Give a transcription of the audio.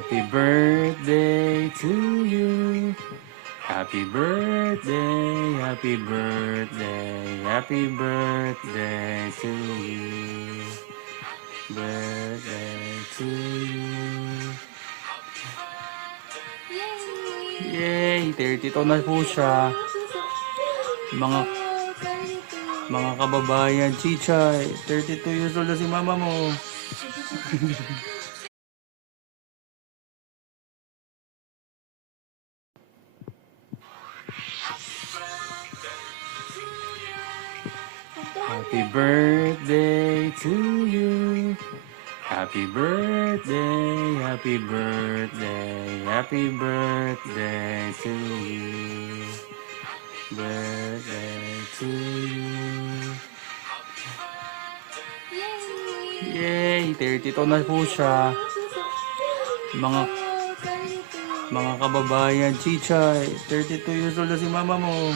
Happy birthday to you. Happy birthday, happy birthday, happy birthday to you. Birthday to you. Yay! 32 na po siya. Mga mga kababayan, Chichay, 32 years old na si mama mo. Happy birthday to you. Happy birthday, happy birthday, happy birthday to you. Birthday to you. Yay! 32 na po siya. Mga kababayan, Chichay, 32 years old na si mama mo.